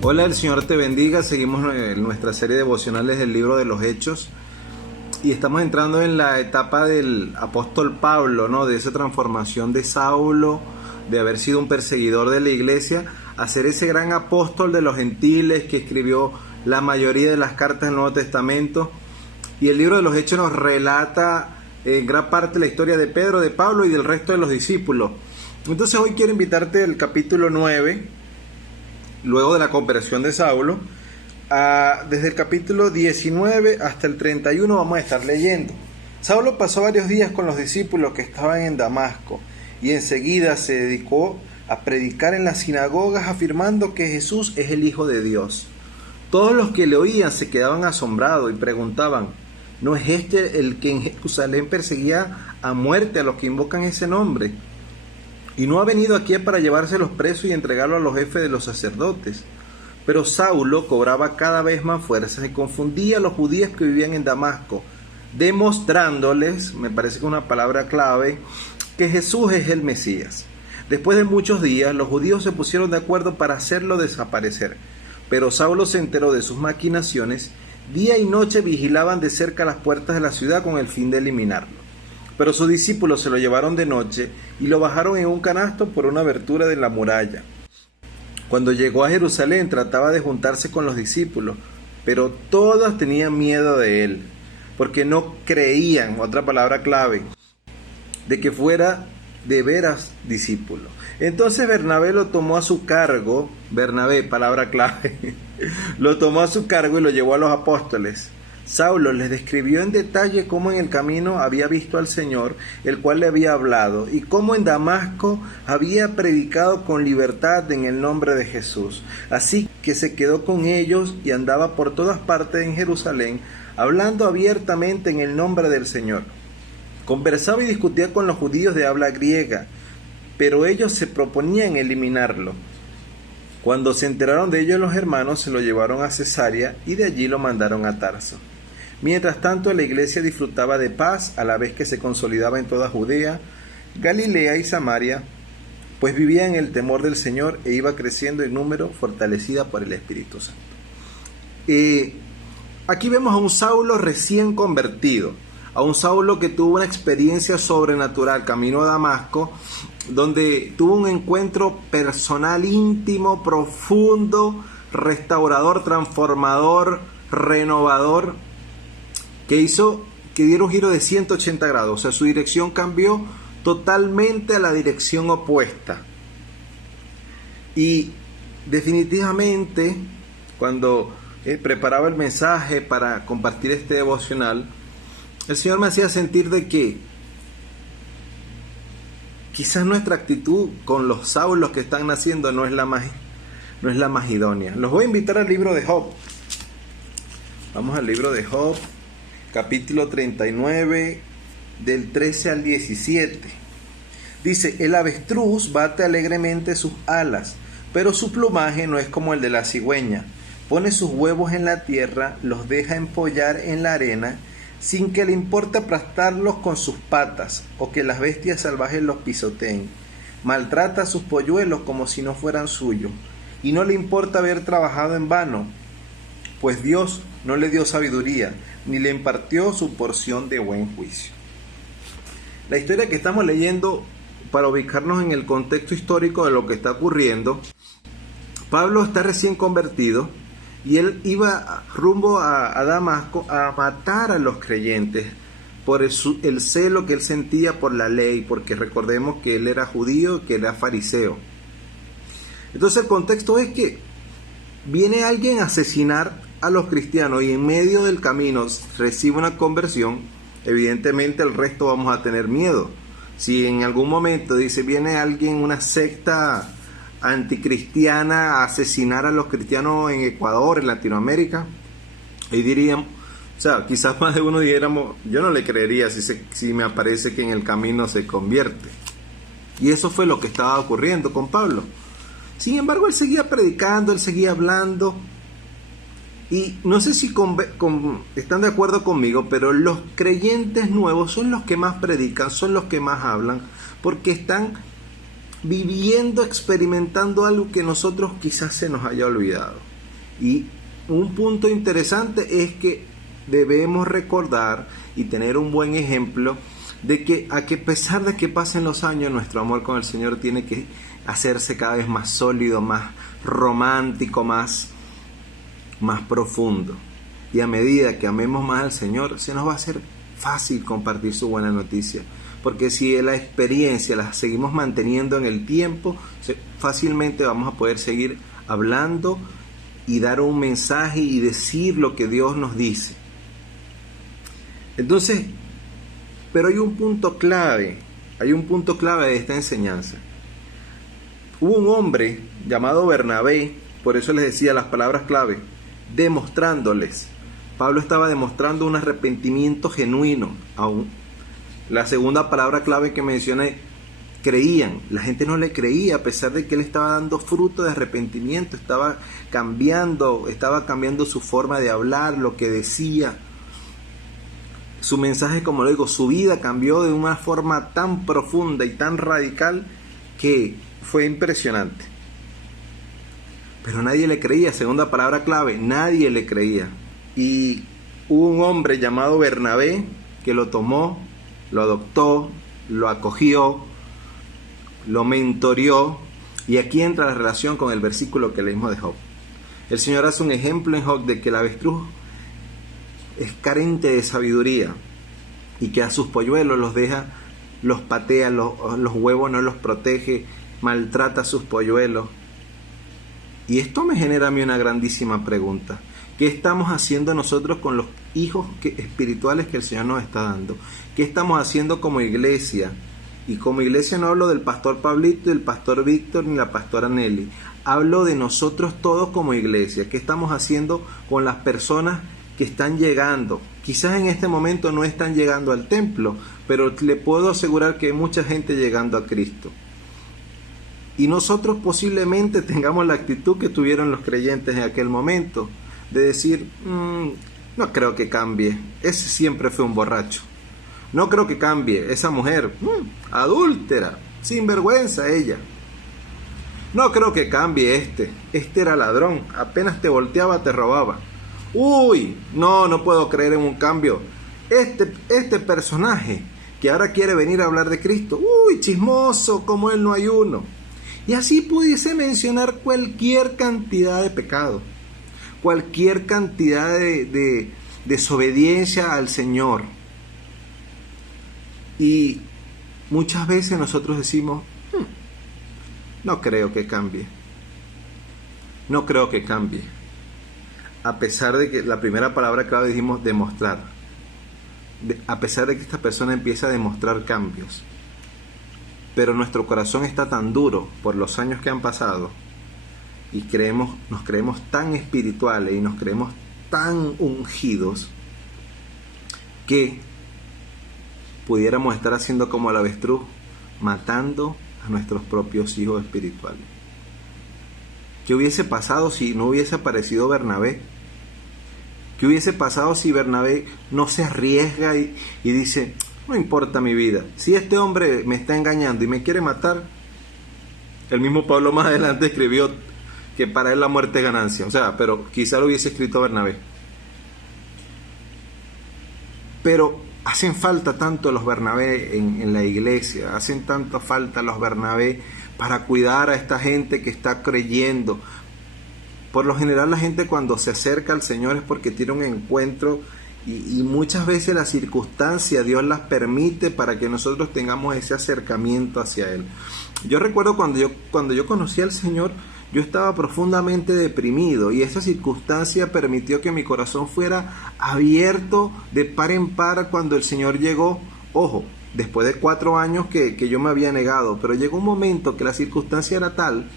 Hola, el Señor te bendiga. Seguimos en nuestra serie devocionales del libro de los Hechos y estamos entrando en la etapa del apóstol Pablo, ¿no? De esa transformación de Saulo, de haber sido un perseguidor de la iglesia, a ser ese gran apóstol de los gentiles que escribió la mayoría de las cartas del Nuevo Testamento. Y el libro de los Hechos nos relata en gran parte la historia de Pedro, de Pablo y del resto de los discípulos. Entonces hoy quiero invitarte al capítulo 9, luego de la conversión de Saulo, desde el capítulo 19 hasta el 31 vamos a estar leyendo. Saulo pasó varios días con los discípulos que estaban en Damasco y enseguida se dedicó a predicar en las sinagogas afirmando que Jesús es el Hijo de Dios. Todos los que le oían se quedaban asombrados y preguntaban: ¿no es este el que en Jerusalén perseguía a muerte a los que invocan ese nombre? ¿Y no ha venido aquí para llevárselos presos y entregarlo a los jefes de los sacerdotes? Pero Saulo cobraba cada vez más fuerzas y confundía a los judíos que vivían en Damasco, demostrándoles, me parece que una palabra clave, que Jesús es el Mesías. Después de muchos días, los judíos se pusieron de acuerdo para hacerlo desaparecer. Pero Saulo se enteró de sus maquinaciones. Día y noche vigilaban de cerca las puertas de la ciudad con el fin de eliminarlo. Pero sus discípulos se lo llevaron de noche y lo bajaron en un canasto por una abertura de la muralla. Cuando llegó a Jerusalén trataba de juntarse con los discípulos, pero todos tenían miedo de él, porque no creían, otra palabra clave, de que fuera de veras discípulo. Entonces Bernabé lo tomó a su cargo, Bernabé, palabra clave, lo tomó a su cargo y lo llevó a los apóstoles. Saulo les describió en detalle cómo en el camino había visto al Señor, el cual le había hablado, y cómo en Damasco había predicado con libertad en el nombre de Jesús. Así que se quedó con ellos y andaba por todas partes en Jerusalén, hablando abiertamente en el nombre del Señor. Conversaba y discutía con los judíos de habla griega, pero ellos se proponían eliminarlo. Cuando se enteraron de ello los hermanos, se lo llevaron a Cesarea y de allí lo mandaron a Tarso. Mientras tanto, la iglesia disfrutaba de paz a la vez que se consolidaba en toda Judea, Galilea y Samaria, pues vivía en el temor del Señor e iba creciendo en número, fortalecida por el Espíritu Santo. Aquí vemos a un Saulo recién convertido, a un Saulo que tuvo una experiencia sobrenatural camino a Damasco, donde tuvo un encuentro personal, íntimo, profundo, restaurador, transformador, renovador, que hizo que diera un giro de 180 grados. O sea, su dirección cambió totalmente a la dirección opuesta. Y definitivamente, cuando preparaba el mensaje para compartir este devocional, el Señor me hacía sentir de que quizás nuestra actitud con los Saulos que están naciendo no es la más idónea. Los voy a invitar al libro de Job. Vamos al libro de Job, capítulo 39, del 13 al 17. Dice: el avestruz bate alegremente sus alas, pero su plumaje no es como el de la cigüeña. Pone sus huevos en la tierra, los deja empollar en la arena, sin que le importe aplastarlos con sus patas o que las bestias salvajes los pisoteen. Maltrata a sus polluelos como si no fueran suyos, y no le importa haber trabajado en vano, pues Dios no le dio sabiduría, ni le impartió su porción de buen juicio. La historia que estamos leyendo, para ubicarnos en el contexto histórico de lo que está ocurriendo, Pablo está recién convertido, y él iba rumbo a Damasco a matar a los creyentes por el celo que él sentía por la ley, porque recordemos que él era judío, que era fariseo. Entonces el contexto es que viene alguien a asesinar a los cristianos y en medio del camino recibe una conversión. Evidentemente el resto vamos a tener miedo. Si en algún momento viene alguien, una secta anticristiana, a asesinar a los cristianos en Ecuador, en Latinoamérica, y diríamos, o sea, quizás más de uno dijéramos: yo no le creería si me aparece que en el camino se convierte. Y eso fue lo que estaba ocurriendo con Pablo. Sin embargo, él seguía predicando, él seguía hablando, y no sé si están de acuerdo conmigo, pero los creyentes nuevos son los que más predican, son los que más hablan, porque están viviendo, experimentando algo que nosotros quizás se nos haya olvidado. Y un punto interesante es que debemos recordar y tener un buen ejemplo de que a pesar de que pasen los años, nuestro amor con el Señor tiene que hacerse cada vez más sólido, más romántico, más profundo. Y a medida que amemos más al Señor, se nos va a hacer fácil compartir su buena noticia. Porque si la experiencia la seguimos manteniendo en el tiempo, fácilmente vamos a poder seguir hablando y dar un mensaje y decir lo que Dios nos dice. Entonces, pero hay un punto clave de esta enseñanza. Hubo un hombre llamado Bernabé, por eso les decía las palabras clave, demostrándoles. Pablo estaba demostrando un arrepentimiento genuino. Aún la segunda palabra clave que mencioné, creían. La gente no le creía a pesar de que él estaba dando fruto de arrepentimiento, estaba cambiando su forma de hablar, lo que decía. Su mensaje, como lo digo, su vida cambió de una forma tan profunda y tan radical que fue impresionante. Pero nadie le creía, segunda palabra clave, nadie le creía. Y hubo un hombre llamado Bernabé que lo tomó, lo adoptó, lo acogió, lo mentoreó. Y aquí entra la relación con el versículo que leímos de Job. El Señor hace un ejemplo en Job de que el avestruz es carente de sabiduría y que a sus polluelos los deja, los patea, los huevos no los protege, maltrata a sus polluelos. Y esto me genera a mí una grandísima pregunta. ¿Qué estamos haciendo nosotros con los hijos espirituales que el Señor nos está dando? ¿Qué estamos haciendo como iglesia? Y como iglesia no hablo del pastor Pablito, el pastor Víctor ni la pastora Nelly. Hablo de nosotros todos como iglesia. ¿Qué estamos haciendo con las personas que están llegando? Quizás en este momento no están llegando al templo, pero le puedo asegurar que hay mucha gente llegando a Cristo. Y nosotros posiblemente tengamos la actitud que tuvieron los creyentes en aquel momento, de decir, no creo que cambie, ese siempre fue un borracho. No creo que cambie, esa mujer, adúltera, sinvergüenza ella. No creo que cambie este era ladrón, apenas te volteaba te robaba. Uy, no puedo creer en un cambio. Este personaje que ahora quiere venir a hablar de Cristo, uy, chismoso, como él no hay uno. Y así pudiese mencionar cualquier cantidad de pecado, cualquier cantidad de desobediencia al Señor. Y muchas veces nosotros decimos, no creo que cambie. No creo que cambie. A pesar de que la primera palabra clave dijimos demostrar. A pesar de que esta persona empieza a demostrar cambios. Pero nuestro corazón está tan duro por los años que han pasado y nos creemos tan espirituales y nos creemos tan ungidos que pudiéramos estar haciendo como el avestruz, matando a nuestros propios hijos espirituales. ¿Qué hubiese pasado si no hubiese aparecido Bernabé? ¿Qué hubiese pasado si Bernabé no se arriesga y dice, no importa mi vida, si este hombre me está engañando y me quiere matar? El mismo Pablo más adelante escribió que para él la muerte es ganancia. O sea, pero quizá lo hubiese escrito Bernabé. Pero hacen falta tanto los Bernabé en la iglesia, hacen tanta falta los Bernabé para cuidar a esta gente que está creyendo. Por lo general la gente cuando se acerca al Señor es porque tiene un encuentro y muchas veces las circunstancias Dios las permite para que nosotros tengamos ese acercamiento hacia Él. Yo recuerdo cuando yo conocí al Señor, yo estaba profundamente deprimido y esa circunstancia permitió que mi corazón fuera abierto de par en par cuando el Señor llegó. Ojo, después de 4 años que yo me había negado, pero llegó un momento que la circunstancia era tal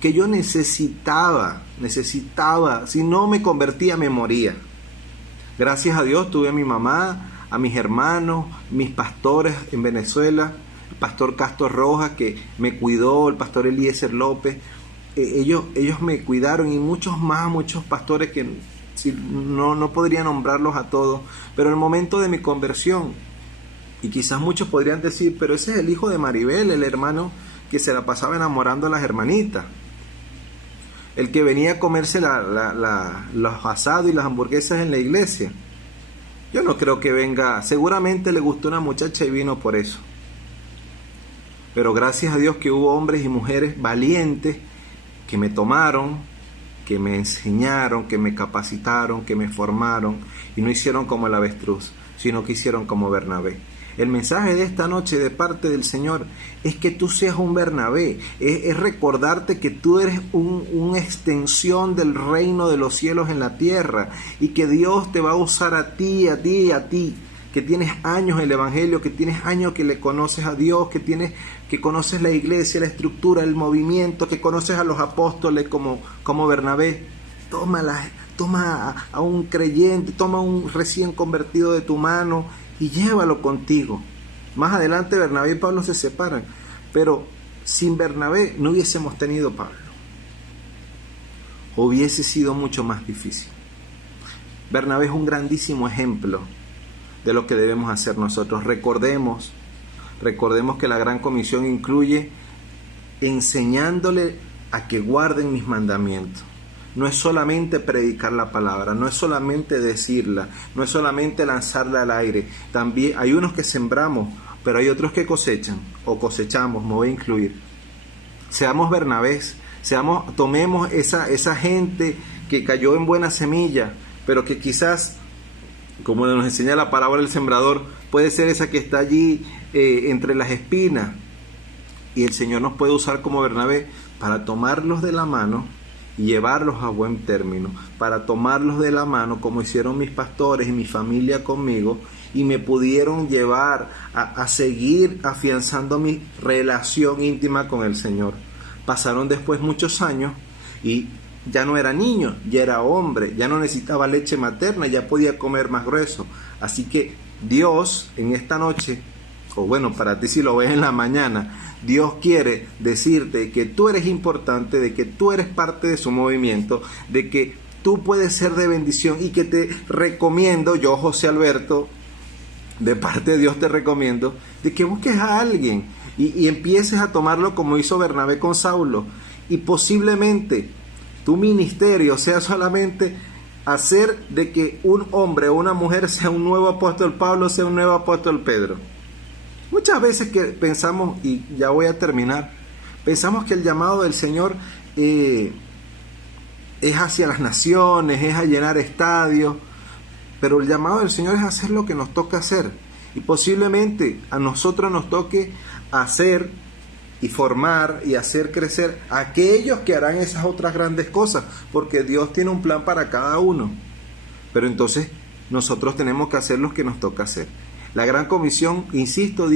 que yo necesitaba, si no me convertía me moría. Gracias a Dios tuve a mi mamá, a mis hermanos, mis pastores en Venezuela, el pastor Castro Rojas que me cuidó, el pastor Eliezer López, ellos me cuidaron y muchos pastores que si no podría nombrarlos a todos, pero en el momento de mi conversión, y quizás muchos podrían decir, pero ese es el hijo de Maribel, el hermano que se la pasaba enamorando a las hermanitas. el que venía a comerse los asados y las hamburguesas en la iglesia. Yo no creo que venga, seguramente le gustó una muchacha y vino por eso. Pero gracias a Dios que hubo hombres y mujeres valientes que me tomaron, que me enseñaron, que me capacitaron, que me formaron y no hicieron como el avestruz, sino que hicieron como Bernabé. El mensaje de esta noche de parte del Señor es que tú seas un Bernabé, es recordarte que tú eres una extensión del reino de los cielos en la tierra y que Dios te va a usar a ti, que tienes años en el Evangelio, que tienes años que le conoces a Dios, que conoces la iglesia, la estructura, el movimiento, que conoces a los apóstoles como Bernabé. Toma a un creyente, toma a un recién convertido de tu mano y llévalo contigo. Más adelante Bernabé y Pablo se separan, pero sin Bernabé no hubiésemos tenido Pablo. Hubiese sido mucho más difícil. Bernabé es un grandísimo ejemplo de lo que debemos hacer nosotros. Recordemos que la Gran Comisión incluye enseñándole a que guarden mis mandamientos. No es solamente predicar la palabra, no es solamente decirla, no es solamente lanzarla al aire. También hay unos que sembramos, pero hay otros que cosechan o cosechamos, me voy a incluir. Seamos Bernabés, tomemos esa gente que cayó en buena semilla, pero que quizás, como nos enseña la parábola del sembrador, puede ser esa que está allí entre las espinas. Y el Señor nos puede usar como Bernabé para tomarlos de la mano y llevarlos a buen término, para tomarlos de la mano como hicieron mis pastores y mi familia conmigo, y me pudieron llevar a seguir afianzando mi relación íntima con el Señor. Pasaron después muchos años y ya no era niño, ya era hombre, ya no necesitaba leche materna, ya podía comer más grueso. Así que Dios en esta noche, o bueno, para ti si lo ves en la mañana, Dios quiere decirte que tú eres importante, de que tú eres parte de su movimiento, de que tú puedes ser de bendición y que te recomiendo, yo José Alberto, de parte de Dios te recomiendo, de que busques a alguien y empieces a tomarlo como hizo Bernabé con Saulo. Y posiblemente tu ministerio sea solamente hacer de que un hombre o una mujer sea un nuevo apóstol Pablo, sea un nuevo apóstol Pedro. Muchas veces que pensamos, y ya voy a terminar, pensamos que el llamado del Señor es hacia las naciones, es a llenar estadios, pero el llamado del Señor es hacer lo que nos toca hacer. Y posiblemente a nosotros nos toque hacer y formar y hacer crecer a aquellos que harán esas otras grandes cosas, porque Dios tiene un plan para cada uno. Pero entonces nosotros tenemos que hacer lo que nos toca hacer. La Gran Comisión, insisto,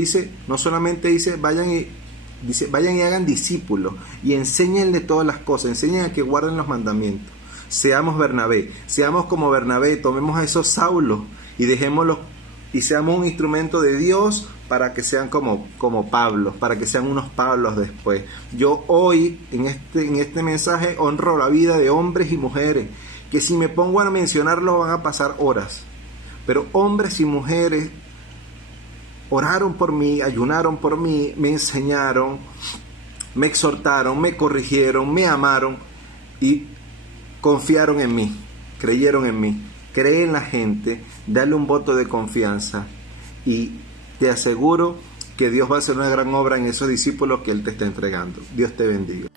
no solamente dice vayan y hagan discípulos y enséñenle todas las cosas, enseñen a que guarden los mandamientos. Seamos Bernabé, seamos como Bernabé, tomemos a esos Saulos y dejémoslos y seamos un instrumento de Dios para que sean como Pablo, para que sean unos Pablos después. Yo hoy en este mensaje honro la vida de hombres y mujeres que si me pongo a mencionarlos van a pasar horas, pero hombres y mujeres oraron por mí, ayunaron por mí, me enseñaron, me exhortaron, me corrigieron, me amaron y confiaron en mí, creyeron en mí. Cree en la gente, dale un voto de confianza y te aseguro que Dios va a hacer una gran obra en esos discípulos que Él te está entregando. Dios te bendiga.